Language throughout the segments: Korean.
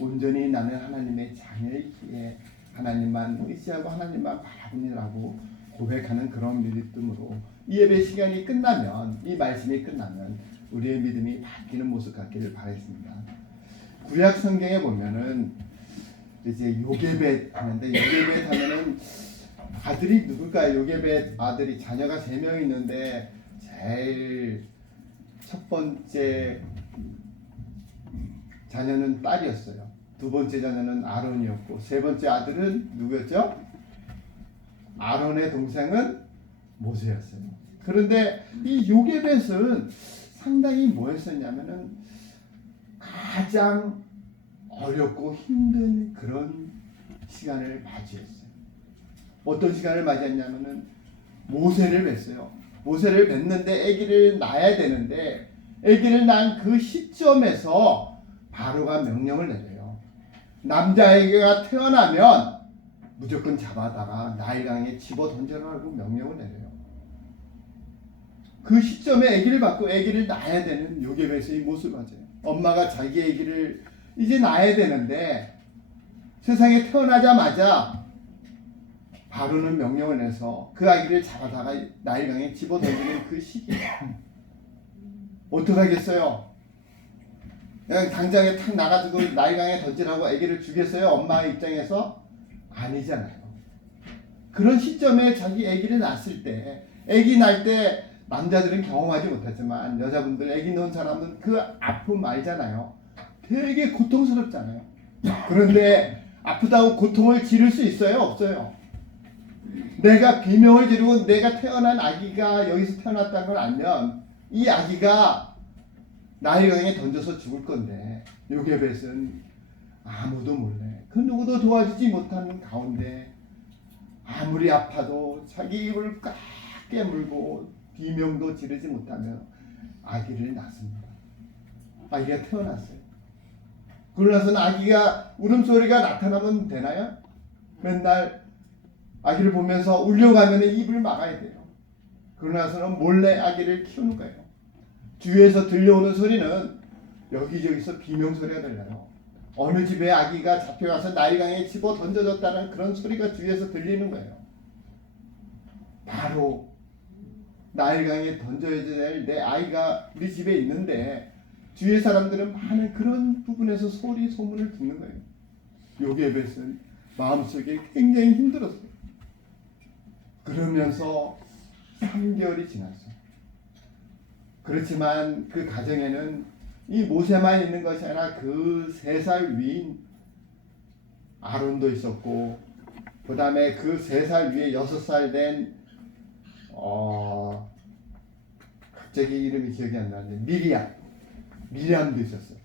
온전히 나는 하나님의 자녀이기에 하나님만 의지하고 하나님만 바라보니라고 고백하는 그런 믿음으로 이 예배 시간이 끝나면, 이 말씀이 끝나면 우리의 믿음이 바뀌는 모습 같기를 바라겠습니다. 구약 성경에 보면은 이제 요게벳 하는데, 요게벳 하면은 아들이 누굴까요? 요게벳 아들이 자녀가 3명 있는데 제일 첫 번째 자녀는 딸이었어요. 두 번째 자녀는 아론이었고, 세 번째 아들은 누구였죠? 아론의 동생은 모세였어요. 그런데 이 요게벳은 상당히 뭐였었냐면은 가장 어렵고 힘든 그런 시간을 맞이했어요. 어떤 시간을 맞이했냐면은 모세를 뵀어요. 모세를 뵀는데 아기를 낳아야 되는데, 아기를 낳은 그 시점에서 바로가 명령을 내려요. 남자아이가 태어나면 무조건 잡아다가 나일강에 집어 던져라고 명령을 내려요. 그 시점에 아기를 받고 아기를 낳아야 되는 요게벳의 모습을 맞아요. 엄마가 자기 아기를 이제 낳아야 되는데 세상에 태어나자마자 바로는 명령을 내서 그 아기를 잡아다가 나일강에 집어 던지는 그 시기. 어떡하겠어요? 그냥 당장에 탁 나가지고 나일강에 던지라고 아기를 주겠어요? 엄마의 입장에서? 아니잖아요. 그런 시점에 자기 아기를 낳았을 때, 아기 낳을 때 남자들은 경험하지 못하지만 여자분들 아기 낳은 사람은 그 아픔 알잖아요. 되게 고통스럽잖아요. 그런데 아프다고 고통을 지를 수 있어요? 없어요? 내가 비명을 지르고 내가 태어난 아기가 여기서 태어났다는 걸 알면 이 아기가 나일강에 던져서 죽을 건데, 요게벳은 아무도 몰래, 그 누구도 도와주지 못하는 가운데 아무리 아파도 자기 입을 꽉 깨물고 비명도 지르지 못하며 아기를 낳습니다. 아기가 태어났어요. 그러고 나서는 아기가 울음소리가 나타나면 되나요? 맨날 아기를 보면서 울려가면 입을 막아야 돼요. 그러고 나서는 몰래 아기를 키우는 거예요. 주위에서 들려오는 소리는 여기저기서 비명소리가 들려요. 어느 집에 아기가 잡혀가서 나일강에 집어 던져졌다는 그런 소리가 주위에서 들리는 거예요. 바로 나일강에 던져야 될 내 아이가 우리 집에 있는데 주위의 사람들은 많은 그런 부분에서 소문을 듣는 거예요. 요게벳은 마음속에 굉장히 힘들었어요. 그러면서 3개월이 지났어요. 그렇지만 그 가정에는 이 모세만 있는 것이 아니라 그 3살 위인 아론도 있었고, 그 다음에 그 3살 위에 6살 된 갑자기 이름이 기억이 안 나는데 미리암도 있었어요.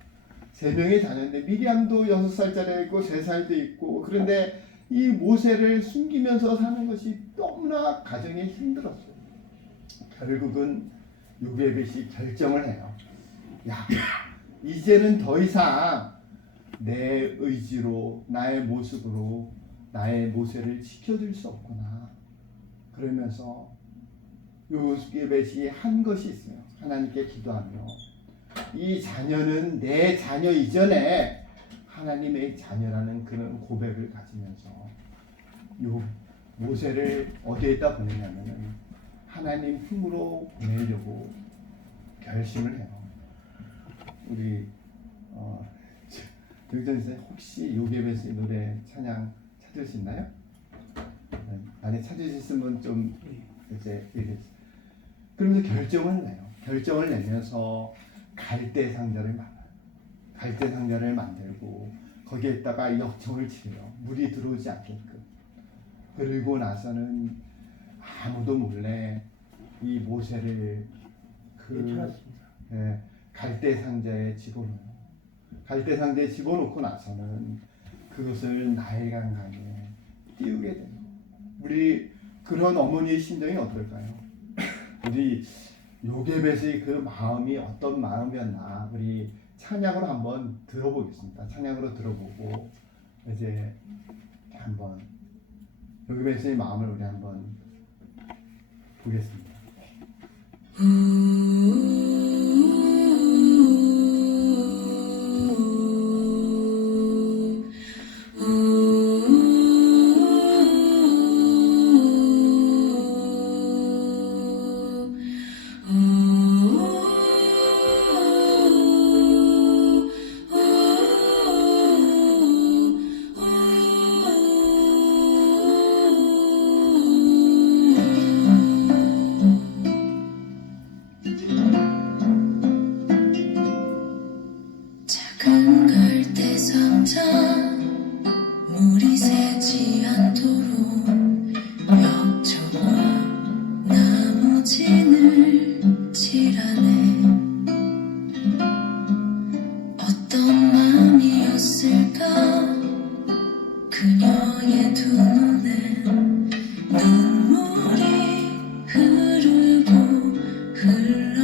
3명의 자녀인데 미리암도 6살짜리 있고 3살도 있고, 그런데 이 모세를 숨기면서 사는 것이 너무나 가정에 힘들었어요. 결국은 요게벳이 결정을 해요. 야, 이제는 더 이상 내 의지로, 나의 모습으로 나의 모세를 지켜줄 수 없구나. 그러면서 요게벳이 한 것이 있어요. 하나님께 기도하며 이 자녀는 내 자녀 이전에 하나님의 자녀라는 그런 고백을 가지면서 요 모세를 어디에다 보내냐면은 하나님 힘으로 보내려고 결심을 해요. 우리 정전생 혹시 요게벳의 노래 찬양 찾을 수 있나요? 만약 찾을 수 있으면 좀 이제 그러면서 결정을 내요. 결정을 내면서 갈대 상자를 만들어요. 갈대 상자를 만들고 거기에다가 역청을 치래요. 물이 들어오지 않게끔. 그리고 나서는 아무도 몰래 이 모세를 갈대 상자에 집어넣어요. 갈대 상자에 집어넣고 나서는 그것을 나일강 강에 띄우게 돼요. 우리 그런 어머니의 심정이 어떨까요? 우리 요게벳의 그 마음이 어떤 마음이었나, 우리 찬양으로 한번 들어보겠습니다. 찬양으로 들어보고 이제 한번 요게벳의 마음을 우리 한번 보겠습니다. 앉아 물이 새지 않도록 벽조와 나무진을 칠하네. 어떤 마음이었을까 그녀의 두 눈엔 눈물이 흐르고 흘러.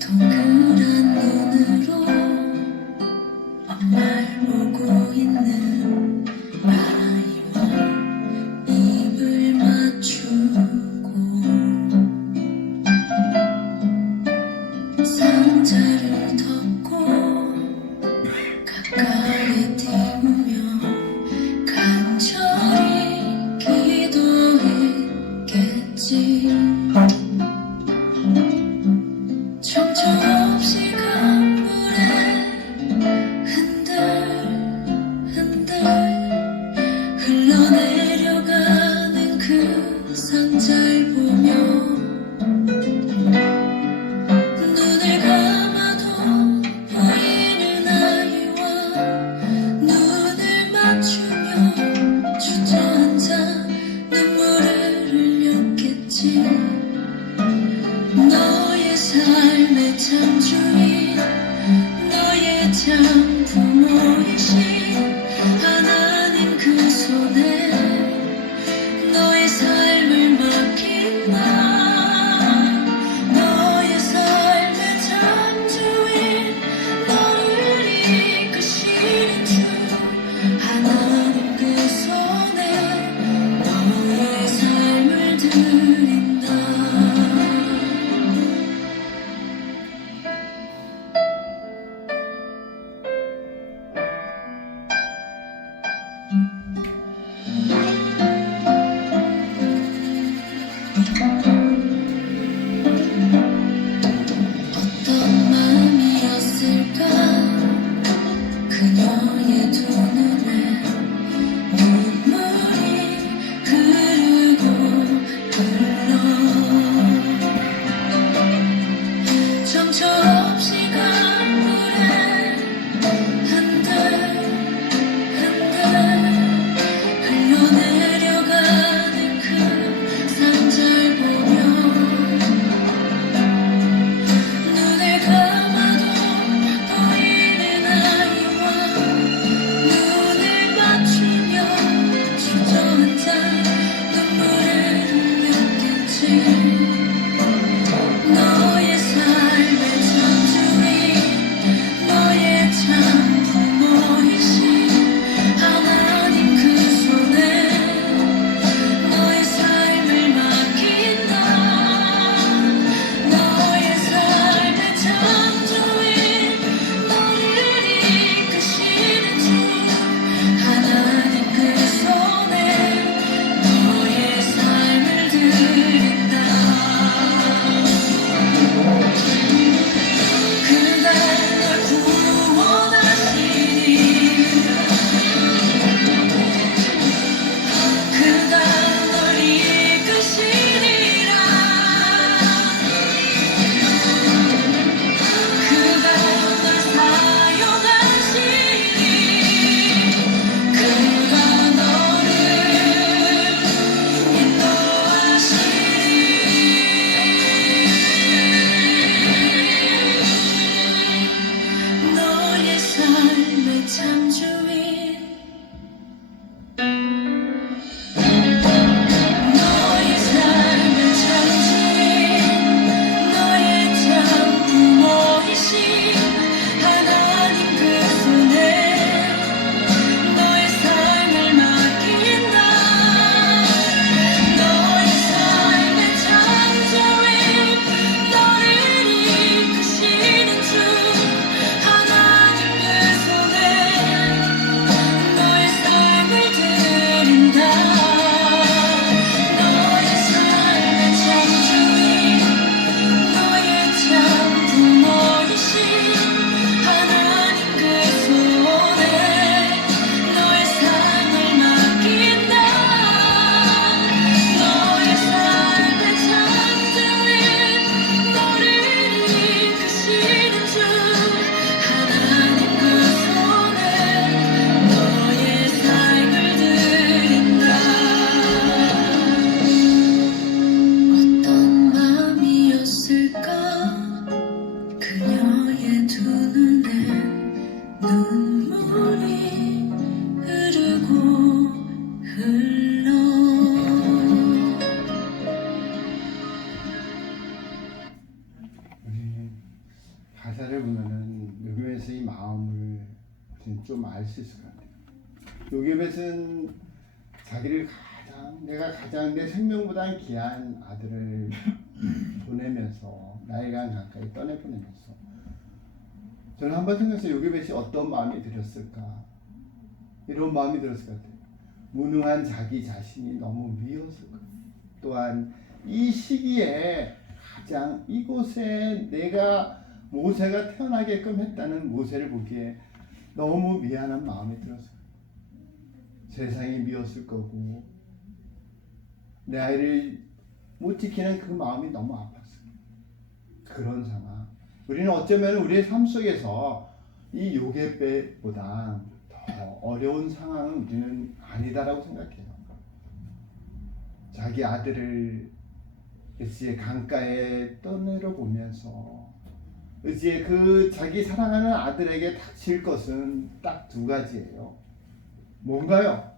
동그란 눈으로 엄마를 보고 있는 아이와 입을 맞추고 상자를 덮고 가까이 띄우며 간절히 기도했겠지. 정처 없이 강물에 흔들흔들 흘러내려가는 그 상자를 보며 눈을 감아도 보이는 아이와 눈을 맞추며 주저앉아 눈물을 흘렸겠지. 너의 삶의 창조인 너의 참 부모이신 하나님 그 손에 너의 삶을 맡긴다. 너의 삶의 창조인 너를 이끄시는 주 하나님 그 손에 너의 삶을 드린다. 어떤 마음이었을까 그녀의 두 눈에 눈물이 흐르고 흘러. 정처 없이 강물에 흔들흔들 흘러내려가는 그 상자를 보며 눈을 감아도 보이는 아이와 눈을 맞추며 주저앉아 눈물을 흘렸겠지. 너의 삶의 창조인 너의 참 부모이신 하나님 그 손에 너의 삶을 맡긴다. 너의 삶의 창조인 너를 이끄시는 주 하나님 그 손에 너의 삶을 드린다. 그가 널 구원하시니 그가 널 이끄시리라. 그가 널 사용하시니 그가 너를 인도하시니 너의 삶의 창조인 너의 삶의 창조인 너의 참 부모이신 하나님 그 손에 너의 삶을 맡긴다. 너의 삶의 창조인 너를 이끄시는 주 하나님 그 손에 요게벳의 마음을 좀 알 수 있을 것 같아요. 요게벳은 자기를 내가 가장 내 생명보다 귀한 아들을 보내면서 나이가 가까이 떠내 보내면서 저는 한번 생각했어요. 요게벳이 어떤 마음이 들었을까? 이런 마음이 들었을 것 같아요. 무능한 자기 자신이 너무 미웠을 것 같아요. 또한 이 시기에 가장 이곳에 내가 모세가 태어나게끔 했다는 모세를 보기에 너무 미안한 마음이 들었어요. 세상이 미웠을 거고 내 아이를 못 지키는 그 마음이 너무 아팠어요. 그런 상황. 우리는 어쩌면 우리의 삶 속에서 이 요게벳보다 더 어려운 상황은 우리는 아니다라고 생각해요. 자기 아들을 이제 강가에 떠내려 보면서 이제 그 자기 사랑하는 아들에게 닥칠 것은 딱 두 가지예요. 뭔가요?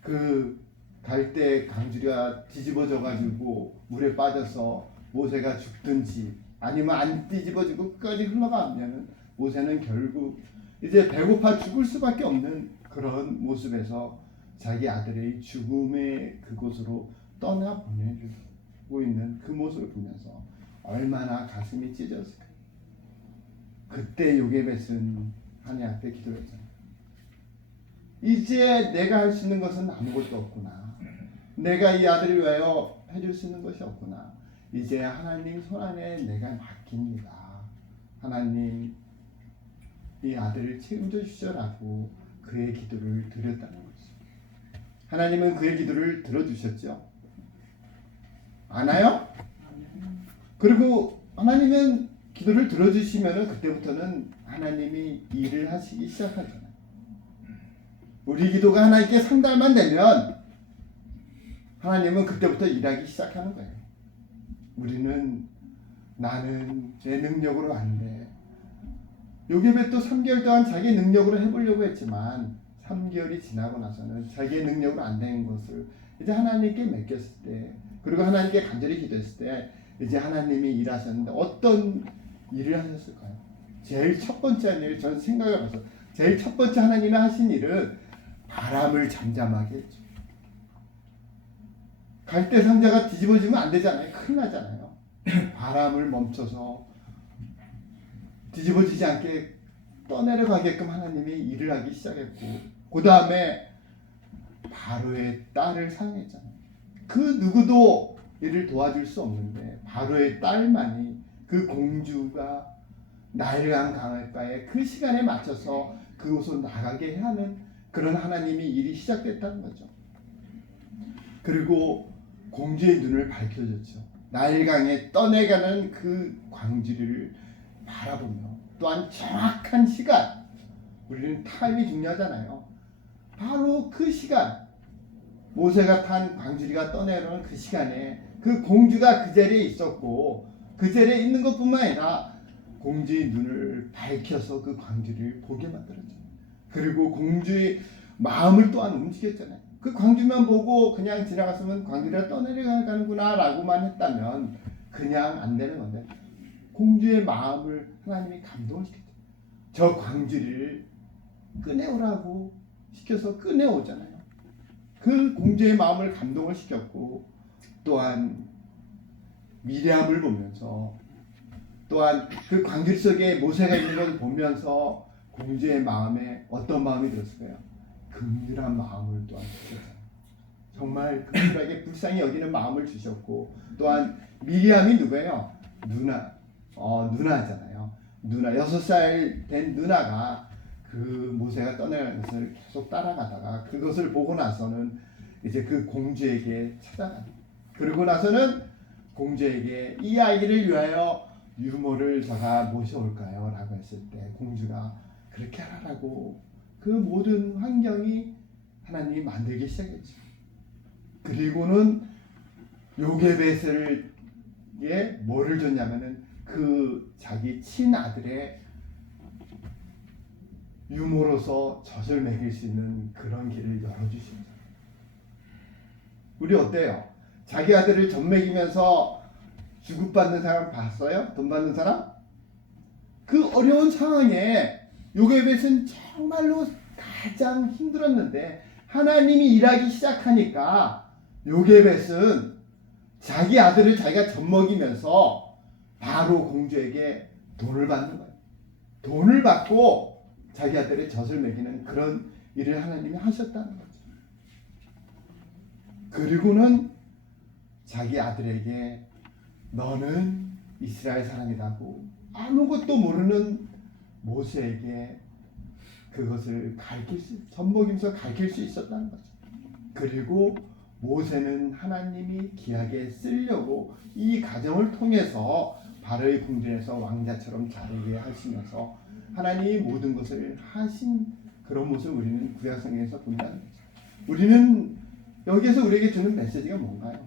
그 갈대 강주리가 뒤집어져 가지고 물에 빠져서 모세가 죽든지 아니면 안 뒤집어지고 끝까지 흘러가면 모세는 결국 이제 배고파 죽을 수밖에 없는 그런 모습에서 자기 아들의 죽음의 그곳으로 떠나 보내주고 있는 그 모습을 보면서 얼마나 가슴이 찢어졌을까. 그때 요게벳은 하나님 앞에 기도했잖아요. 이제 내가 할 수 있는 것은 아무것도 없구나. 내가 이 아들을 위하여 해줄 수 있는 것이 없구나. 이제 하나님 손안에 내가 맡깁니다. 하나님 이 아들을 책임져 주시라고 그의 기도를 드렸다는 거죠. 하나님은 그의 기도를 들어주셨죠? 아나요? 그리고 하나님은 기도를 들어주시면 그때부터는 하나님이 일을 하시기 시작하잖아요. 우리 기도가 하나님께 상달만 되면 하나님은 그때부터 일하기 시작하는 거예요. 우리는 나는 내 능력으로 안 돼. 요게벳도 3개월 동안 자기 능력으로 해보려고 했지만 3개월이 지나고 나서는 자기의 능력으로 안 되는 것을 이제 하나님께 맡겼을 때, 그리고 하나님께 간절히 기도했을 때 이제 하나님이 일하셨는데 어떤 일을 하셨을까요? 제일 첫 번째 일, 저는 생각을 해서 제일 첫 번째 하나님이 하신 일은 바람을 잠잠하게 했죠. 갈대 상자가 뒤집어지면 안 되잖아요. 큰일 나잖아요. 바람을 멈춰서 뒤집어지지 않게 떠내려가게끔 하나님이 일을 하기 시작했고, 그 다음에 바로의 딸을 사용했잖아요. 그 누구도 이를 도와줄 수 없는데 바로의 딸만이 그 공주가 나일강 강가에 그 시간에 맞춰서 그곳으로 나가게 하는 그런 하나님이 일이 시작됐다는 거죠. 그리고 공주의 눈을 밝혀줬죠. 나일강에 떠내가는 그 광주리를 바라보며, 또한 정확한 시간, 우리는 타임이 중요하잖아요. 바로 그 시간, 모세가 탄 광주리가 떠내려는 그 시간에 그 공주가 그 자리에 있었고, 그 자리에 있는 것뿐만 아니라 공주의 눈을 밝혀서 그 광주리를 보게 만들었죠. 그리고 공주의 마음을 또한 움직였잖아요. 그 광주만 보고 그냥 지나갔으면 광주리가 떠내려가는구나 라고만 했다면 그냥 안 되는 건데, 공주의 마음을 하나님이 감동을 시켰죠. 저 광주리를 꺼내오라고 시켜서 꺼내오잖아요. 그 공주의 마음을 감동을 시켰고, 또한 미리암을 보면서, 또한 그 광주리 속에 모세가 있는 것을 보면서 공주의 마음에 어떤 마음이 들었을까요? 긍휼한 마음을 또한 주셨잖아요. 정말 긍휼하게 불쌍히 여기는 마음을 주셨고, 또한 미리암이 누구예요? 누나잖아요. 누나, 6살 된 누나가 그 모세가 떠나가는 것을 계속 따라가다가 그것을 보고 나서는 이제 그 공주에게 찾아가요. 그러고 나서는 공주에게 이 아이를 위하여 유모를 제가 모셔올까요? 라고 했을 때 공주가 그렇게 하라고 그 모든 환경이 하나님이 만들기 시작했죠. 그리고는 요게벳에게 뭐를 줬냐면은 그 자기 친아들의 유모로서 젖을 먹일 수 있는 그런 길을 열어주십니다. 우리 어때요? 자기 아들을 젖 먹이면서 주급받는 사람 봤어요? 돈 받는 사람? 그 어려운 상황에 요게벳은 정말로 가장 힘들었는데 하나님이 일하기 시작하니까 요게벳은 자기 아들을 자기가 젖먹이면서 바로 공주에게 돈을 받는 거예요. 돈을 받고 자기 아들의 젖을 먹이는 그런 일을 하나님이 하셨다는 거죠. 그리고는 자기 아들에게 너는 이스라엘 사람이라고 아무것도 모르는 모세에게 그것을 젖먹이면서 가르칠 수 있었다는 거죠. 그리고 모세는 하나님이 귀하게 쓰려고 이 가정을 통해서 바로의 궁전에서 왕자처럼 자르게 하시면서 하나님이 모든 것을 하신 그런 모습을 우리는 구약성경에서 본다는 거죠. 우리는 여기에서 우리에게 주는 메시지가 뭔가요?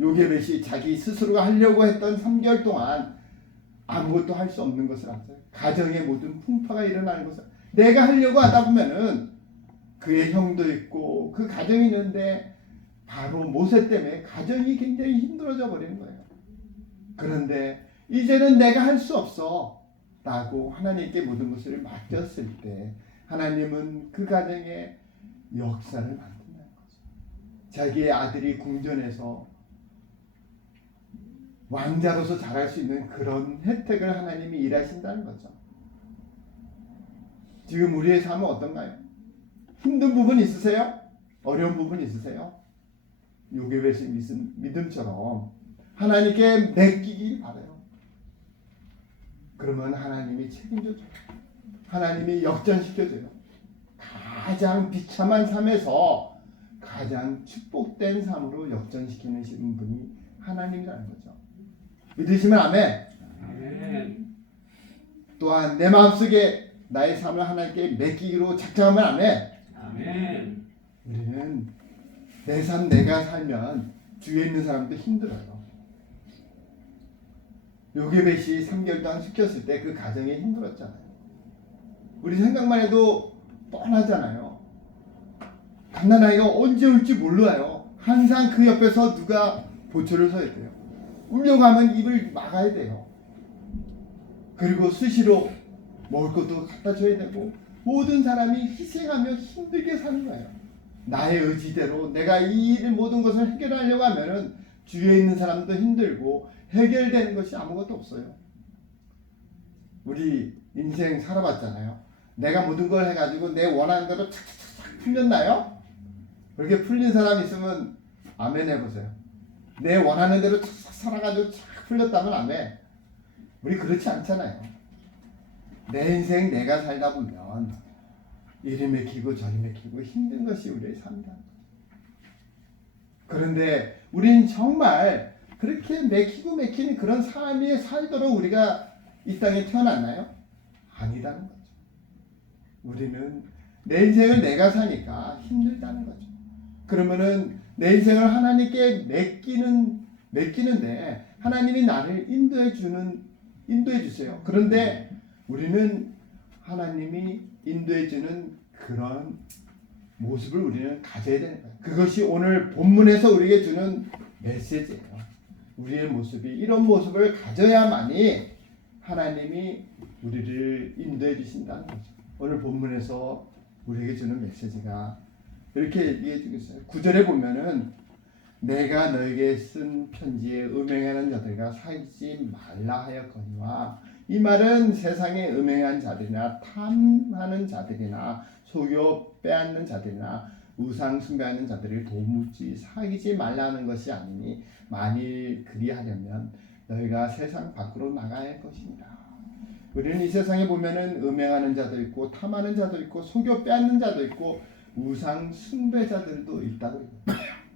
요게벳이 자기 스스로가 하려고 했던 3개월 동안 아무것도 할 수 없는 것을 알았어요. 가정의 모든 풍파가 일어나는 것을 내가 하려고 하다 보면은 그의 형도 있고 그 가정이 있는데 바로 모세 때문에 가정이 굉장히 힘들어져 버리는 거예요. 그런데 이제는 내가 할 수 없어 라고 하나님께 모든 것을 맡겼을 때 하나님은 그 가정에 역사를 만든다는 거죠. 자기의 아들이 궁전에서 왕자로서 자랄 수 있는 그런 혜택을 하나님이 일하신다는 거죠. 지금 우리의 삶은 어떤가요? 힘든 부분 있으세요? 어려운 부분 있으세요? 요게벳의 믿음처럼 하나님께 맡기길 바라요. 그러면 하나님이 책임져줘요. 하나님이 역전시켜줘요. 가장 비참한 삶에서 가장 축복된 삶으로 역전시키는 분이 하나님이라는 거죠. 믿으시면 아멘. 아멘. 또한 내 마음속에 나의 삶을 하나님께 맡기기로 작정하면 아멘. 아멘. 우리는 내 삶 내가 살면 주위에 있는 사람도 힘들어요. 요게벳이 3개월 동안 시켰을 때 그 가정이 힘들었잖아요. 우리 생각만 해도 뻔하잖아요. 갓난아이가 언제 올지 몰라요. 항상 그 옆에서 누가 보초를 서야 돼요. 울려고 하면 입을 막아야 돼요. 그리고 수시로 먹을 것도 갖다 줘야 되고 모든 사람이 희생하며 힘들게 사는 거예요. 나의 의지대로 내가 이 일 모든 것을 해결하려고 하면은 주위에 있는 사람도 힘들고 해결되는 것이 아무것도 없어요. 우리 인생 살아봤잖아요. 내가 모든 걸 해가지고 내 원하는 대로 착착착 풀렸나요? 그렇게 풀린 사람 있으면 아멘 해보세요. 내 원하는 대로 착착 살아가지고 착 풀렸다면 아멘. 우리 그렇지 않잖아요. 내 인생 내가 살다 보면 이리 맥히고 저리 맥히고 힘든 것이 우리의 삶이다. 그런데 우린 정말 그렇게 맥히는 그런 삶이 살도록 우리가 이 땅에 태어났나요? 아니다는 거죠. 우리는 내 인생을 내가 사니까 힘들다는 거죠. 그러면은 내 인생을 하나님께 맡기는데 하나님이 나를 인도해 주세요. 그런데 우리는 하나님이 인도해 주는 그런 모습을 우리는 가져야 되는 거예요. 그것이 오늘 본문에서 우리에게 주는 메시지예요. 우리의 모습이 이런 모습을 가져야만이 하나님이 우리를 인도해 주신다는 거죠. 오늘 본문에서 우리에게 주는 메시지가 이렇게 얘기해 주겠어요. 9절에 보면은 내가 너에게 쓴 편지에 음행하는 자들과 사귀지 말라 하였거니와 이 말은 세상에 음행한 자들이나 탐하는 자들이나 속여 빼앗는 자들이나 우상 숭배하는 자들을 도무지 사귀지 말라는 것이 아니니 만일 그리하려면 너희가 세상 밖으로 나가야 할 것입니다. 우리는 이 세상에 보면은 음행하는 자도 있고 탐하는 자도 있고 속여 빼앗는 자도 있고 우상 숭배자들도 있다고.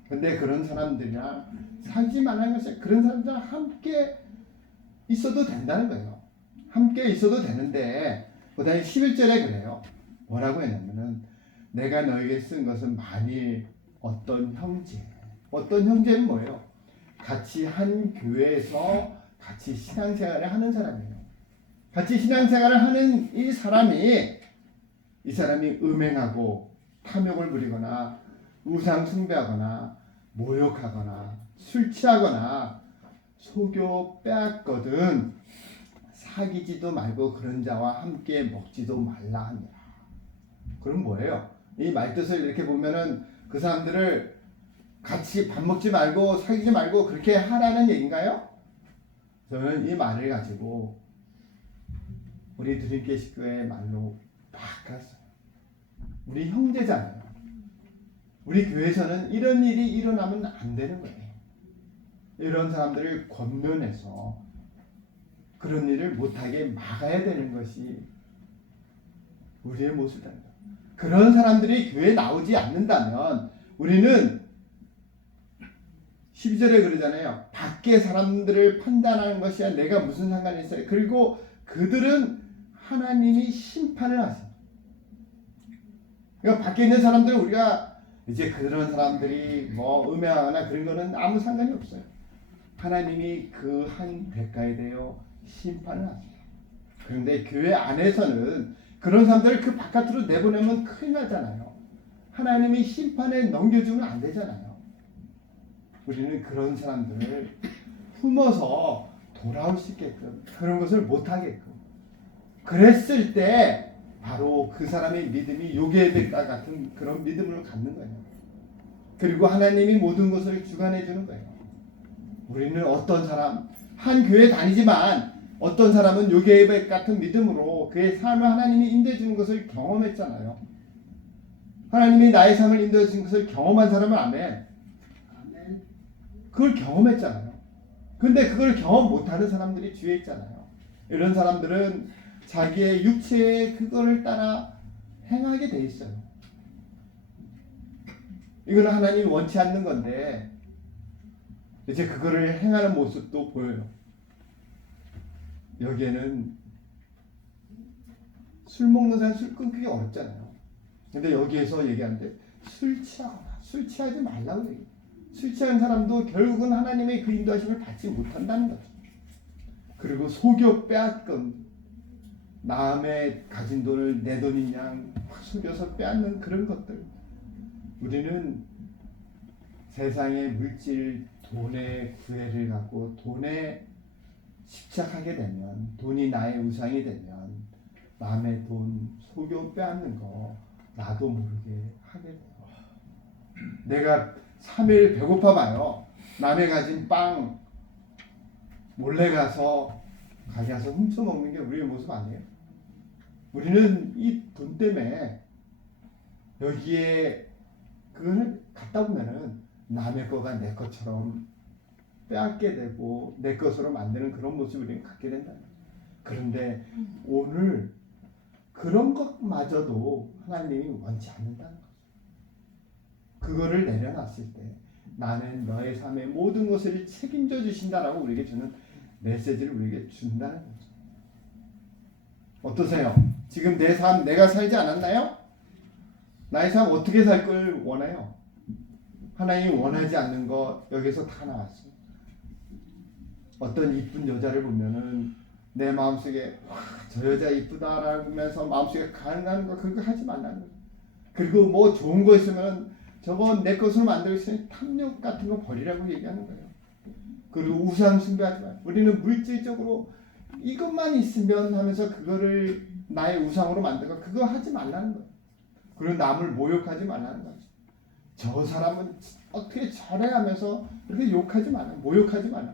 근데 그런 사람들이랑 사귀지 말라는 것이 그런 사람들랑 함께 있어도 된다는 거예요. 함께 있어도 되는데 그다음에 11절에 그래요. 뭐라고 했냐면은 내가 너에게 쓴 것은 만일 어떤 형제는 뭐예요? 같이 한 교회에서 같이 신앙생활을 하는 사람이에요. 같이 신앙생활을 하는 이 사람이 음행하고 탐욕을 부리거나 우상 숭배하거나 모욕하거나 술 취하거나 속여 빼앗거든 사귀지도 말고 그런 자와 함께 먹지도 말라 하니라. 그럼 뭐예요? 이 말뜻을 이렇게 보면은 그 사람들을 같이 밥 먹지 말고 사귀지 말고 그렇게 하라는 얘기인가요? 저는 이 말을 가지고 우리 드림교회 식구의 말로 바꿨어요. 우리 형제잖아요. 우리 교회에서는 이런 일이 일어나면 안 되는 거예요. 이런 사람들을 권면해서 그런 일을 못하게 막아야 되는 것이 우리의 모습이다. 그런 사람들이 교회에 나오지 않는다면 우리는 12절에 그러잖아요. 밖에 사람들을 판단하는 것이야 내가 무슨 상관이 있어요. 그리고 그들은 하나님이 심판을 하십니다. 그러니까 밖에 있는 사람들은 우리가 이제 그런 사람들이 뭐 음해하거나 그런 거는 아무 상관이 없어요. 하나님이 그 한 대가에 대해 심판을 하세요. 그런데 교회 안에서는 그런 사람들을 그 바깥으로 내보내면 큰일 나잖아요. 하나님이 심판에 넘겨주면 안 되잖아요. 우리는 그런 사람들을 품어서 돌아올 수 있게끔 그런 것을 못하게끔 그랬을 때 바로 그 사람의 믿음이 요괴백과 같은 그런 믿음을 갖는 거예요. 그리고 하나님이 모든 것을 주관해 주는 거예요. 우리는 어떤 사람 한 교회 다니지만 어떤 사람은 요괴백 같은 믿음으로 그의 삶을 하나님이 인도해 주는 것을 경험했잖아요. 하나님이 나의 삶을 인도해 주는 것을 경험한 사람은 아멘. 그걸 경험했잖아요. 근데 그걸 경험 못하는 사람들이 주위에 있잖아요. 이런 사람들은 자기의 육체의 그거를 따라 행하게 돼 있어요. 이거는 하나님이 원치 않는 건데 이제 그거를 행하는 모습도 보여요. 여기에는 술 먹는 사람 술 끊기 어렵잖아요. 근데 여기에서 얘기하는데 술 취하지 말라고 얘기해요. 술 취한 사람도 결국은 하나님의 그 인도하심을 받지 못한다는 거죠. 그리고 속여 빼앗건 남의 가진 돈을 내 돈인 양 속여서 빼앗는 그런 것들. 우리는 세상의 물질, 돈의 구애를 갖고 돈에 집착하게 되면 돈이 나의 우상이 되면 남의 돈 속여 빼앗는 거 나도 모르게 하게 돼요. 내가 3일 배고파 봐요. 남의 가진 빵 몰래 가서 가게 가서 훔쳐 먹는 게 우리의 모습 아니에요? 우리는 이 돈 때문에 여기에 그걸 갖다 보면은 남의 거가 내 것처럼 빼앗게 되고 내 것으로 만드는 그런 모습을 우리는 갖게 된다. 그런데 오늘 그런 것마저도 하나님이 원치 않는다는 거죠. 그거를 내려놨을 때 나는 너의 삶의 모든 것을 책임져 주신다라고 우리에게 주는 메시지를 우리에게 준다는 거죠. 어떠세요? 지금 내 삶 내가 살지 않았나요? 나의 삶 어떻게 살 걸 원해요? 하나님이 원하지 않는 거 여기서 다 나왔어요. 어떤 이쁜 여자를 보면은 내 마음속에 와, 저 여자 이쁘다라고 하면서 마음속에 가능한 거 그거 하지 말라는 거예요. 그리고 뭐 좋은 거 있으면 저거 내 것으로 만들고 있으니 탐욕 같은 거 버리라고 얘기하는 거예요. 그리고 우상 숭배하지 말고 우리는 물질적으로 이것만 있으면 하면서 그거를 나의 우상으로 만들고 그거 하지 말라는 거예요. 그리고 남을 모욕하지 말라는 거죠. 저 사람은 어떻게 저래 하면서 그렇게 욕하지 말라, 모욕하지 말라.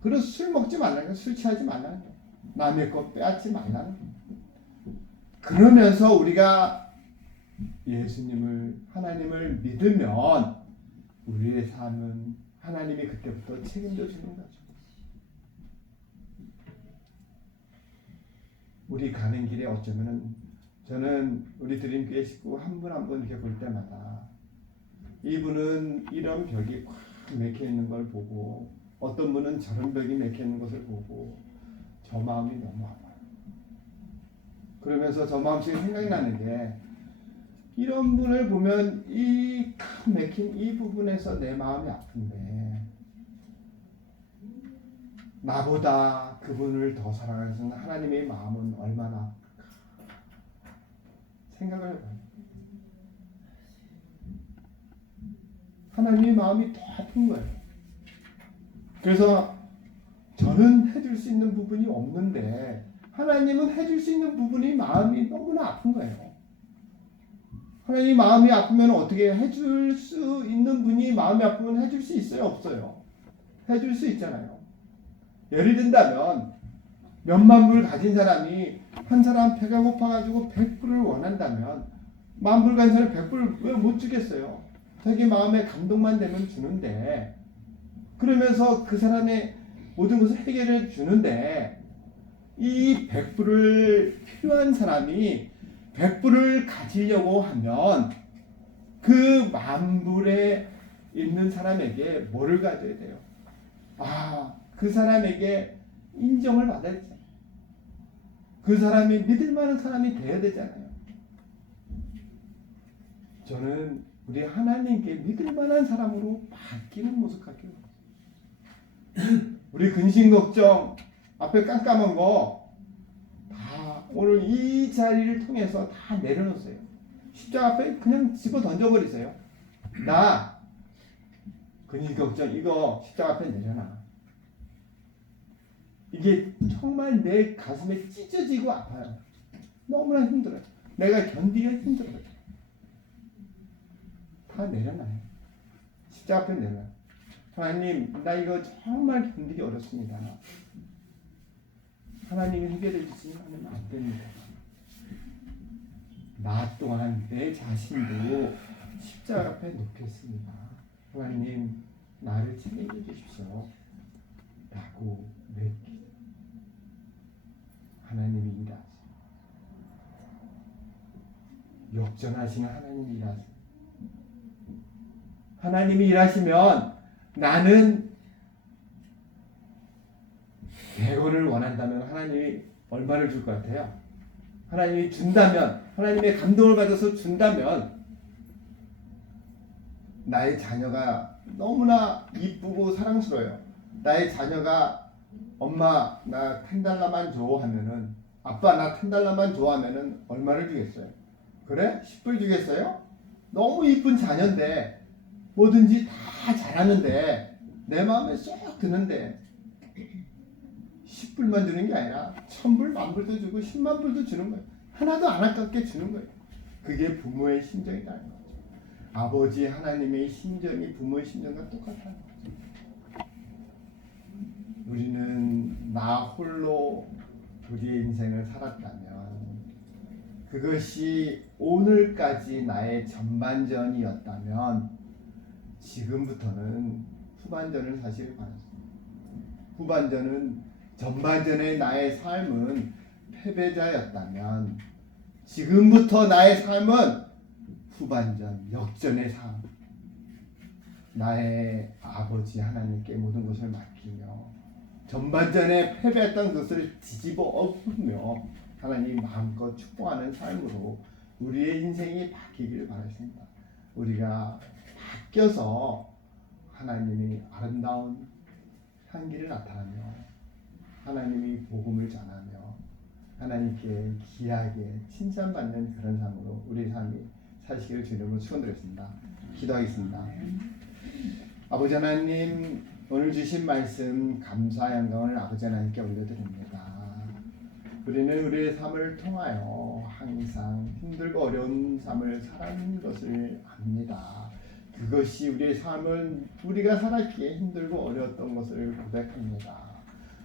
그리고 술 먹지 말라는 거예요. 술 취하지 말라는 거예요. 남의 것 빼앗지 말라는 거예요. 그러면서 우리가 예수님을 하나님을 믿으면 우리의 삶은 하나님이 그때부터 책임져 주는 거죠. 우리 가는 길에 어쩌면은 저는 우리 드림교회 식구 한 분 한 분 이렇게 볼 때마다 이분은 이런 벽이 꽉 막혀 있는 걸 보고 어떤 분은 저런 벽이 막혀 있는 것을 보고 저 마음이 너무 아파요. 그러면서 저 마음속에 생각이 나는 게 이런 분을 보면 이 꽉 막힌 이 부분에서 내 마음이 아픈데 나보다 그분을 더 사랑하는 하나님의 마음은 얼마나 아플까 생각을 해봐요. 하나님의 마음이 더 아픈 거예요. 그래서 저 저는 해줄 수 있는 부분이 없는데 하나님은 해줄 수 있는 부분이 마음이 너무나 아픈 거예요. 하나님 마음이 아프면 어떻게 해줄 수 있는 분이 마음이 아프면 해줄 수 있어요? 없어요? 해줄 수 있잖아요. 예를 든다면 몇만 불 가진 사람이 한 사람 배가 고파가지고 100불을 원한다면 만 불 가진 사람이 100불을 왜 못 주겠어요? 자기 마음에 감동만 되면 주는데 그러면서 그 사람의 모든 것을 해결해 주는데 이 100불을 필요한 사람이 100불을 가지려고 하면 그 만불에 있는 사람에게 뭐를 가져야 돼요? 그 사람에게 인정을 받아야 되잖아요. 그 사람이 믿을 만한 사람이 되어야 되잖아요. 저는 우리 하나님께 믿을 만한 사람으로 바뀌는 모습 같기로 해요. 우리 근심 걱정 앞에 깜깜한 거 다 오늘 이 자리를 통해서 다 내려놓으세요. 십자가 앞에 그냥 집어 던져버리세요. 나 근심 걱정 이거 십자가 앞에 내려놔. 이게 정말 내 가슴에 찢어지고 아파요. 너무나 힘들어요. 내가 견디기가 힘들어요. 다 내려놔요. 십자가 앞에 내려놔요. 하나님, 나 이거 정말 견디기 어렵습니다. 하나님이 해결해 주시면 안 됩니다. 나 또한 내 자신도 십자가 앞에 놓겠습니다. 하나님, 나를 책임져 주십시오. 라고 맺기. 하나님이 일하세요. 역전하시는 하나님이 일하세요. 하나님이 일하시면 나는 100원을 원한다면 하나님이 얼마를 줄 것 같아요? 하나님이 준다면, 하나님의 감동을 받아서 준다면 나의 자녀가 너무나 이쁘고 사랑스러워요. 나의 자녀가 엄마 나 $10만 줘 하면은 아빠 나 $10만 줘 하면은 얼마를 주겠어요? 그래? 10불 주겠어요? 너무 이쁜 자녀인데 뭐든지 다 잘하는데 내 마음에 쏙 드는데 10불만 주는 게 아니라 1000불, 만불도 주고 10만 불도 주는 거예요. 하나도 안 아깝게 주는 거예요. 그게 부모의 심정이라는 거죠. 아버지 하나님의 심정이 부모의 심정과 똑같다는 거죠. 우리는 나 홀로 우리의 인생을 살았다면 그것이 오늘까지 나의 전반전이었다면 지금부터는 후반전을 사실 바랐습니다. 후반전은 전반전의 나의 삶은 패배자였다면 지금부터 나의 삶은 후반전, 역전의 삶. 나의 아버지 하나님께 모든 것을 맡기며 전반전에 패배했던 것을 뒤집어 엎으며 하나님 마음껏 축복하는 삶으로 우리의 인생이 바뀌기를 바라십니다. 우리가 바뀌어서 하나님이 아름다운 향기를 나타나며 하나님이 복음을 전하며 하나님께 귀하게 칭찬받는 그런 삶으로 우리의 삶이 사시기를 주님으로 축원드렸습니다. 기도하겠습니다. 아버지 하나님, 오늘 주신 말씀 감사 영광을 아버지 하나님께 올려드립니다. 우리는 우리의 삶을 통하여 항상 힘들고 어려운 삶을 살아가는 것을 압니다. 그것이 우리의 삶은 우리가 살았기에 힘들고 어려웠던 것을 고백합니다.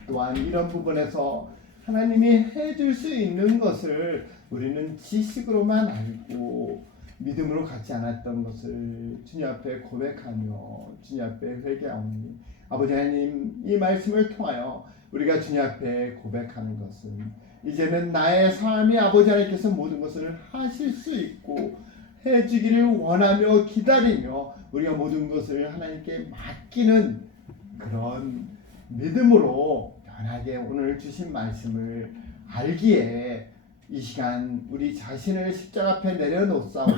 또한 이런 부분에서 하나님이 해줄 수 있는 것을 우리는 지식으로만 알고 믿음으로 갖지 않았던 것을 주님 앞에 고백하며 주님 앞에 회개하오니 아버지 하나님, 이 말씀을 통하여 우리가 주님 앞에 고백하는 것은 이제는 나의 삶이 아버지 하나님께서 모든 것을 하실 수 있고 해주기를 원하며 기다리며 우리가 모든 것을 하나님께 맡기는 그런 믿음으로 편하게 오늘 주신 말씀을 알기에 이 시간 우리 자신을 십자가 앞에 내려놓사오니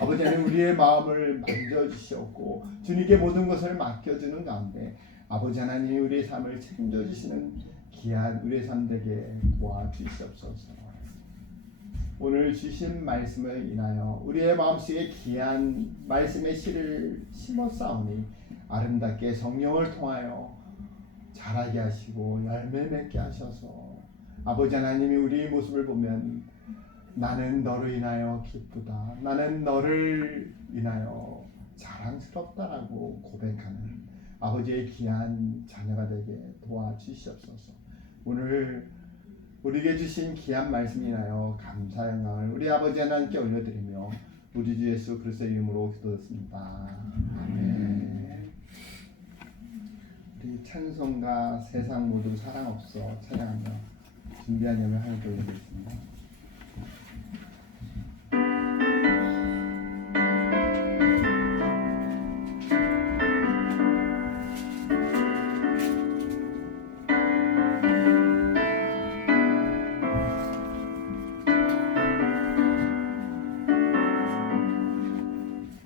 아버지 하나님 우리의 마음을 만져주시옵고 주님께 모든 것을 맡겨주는 가운데 아버지 하나님 우리의 삶을 책임져 주시는 귀한 우리의 삶 되게 도와주시옵소서. 오늘 주신 말씀을 인하여 우리의 마음속에 귀한 말씀의 씨를 심었사오니 아름답게 성령을 통하여 자라게 하시고 열매 맺게 하셔서 아버지 하나님이 우리의 모습을 보면 나는 너로 인하여 기쁘다, 나는 너를 인하여 자랑스럽다라고 고백하는 아버지의 귀한 자녀가 되게 도와주시옵소서. 오늘 우리에게 주신 귀한 말씀 인하여 감사 영광을 우리 아버지 하나님께 올려드리며 우리 주 예수 그리스도의 이름으로 기도했습니다. 아멘. 우리 찬송가 세상 모두 사랑 없어 찬양하며 준비한 예물 하나 돌려드리겠습니다.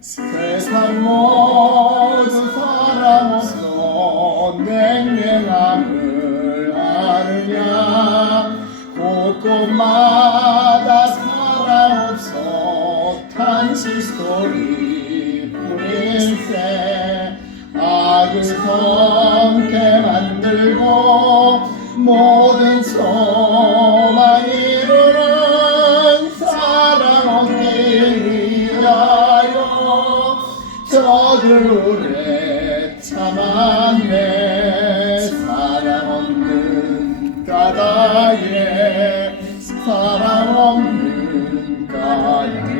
세상 모두 사랑 없어 냉랭함을 아느냐 곳곳마다 사랑 없어 탄식 소리 뿐일세 악을 섬게 만들고 모든 소망 이루는 사랑 없기 위하여 저들 오래 참았네. 사랑 없는 까닭에 사랑 없는 까닭에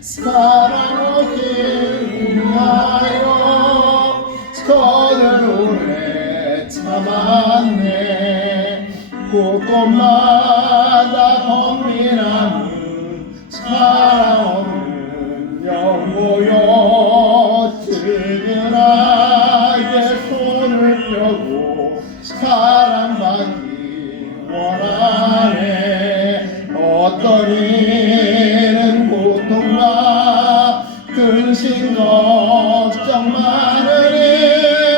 사랑 없기 위하여 저들 오래 참았네. 곳곳마다 범민함은 사랑 없는 영모여 즐겨나게 손을 펴고 사랑받기 원하네. 어떤 이는 고통과 근심 걱정 많으니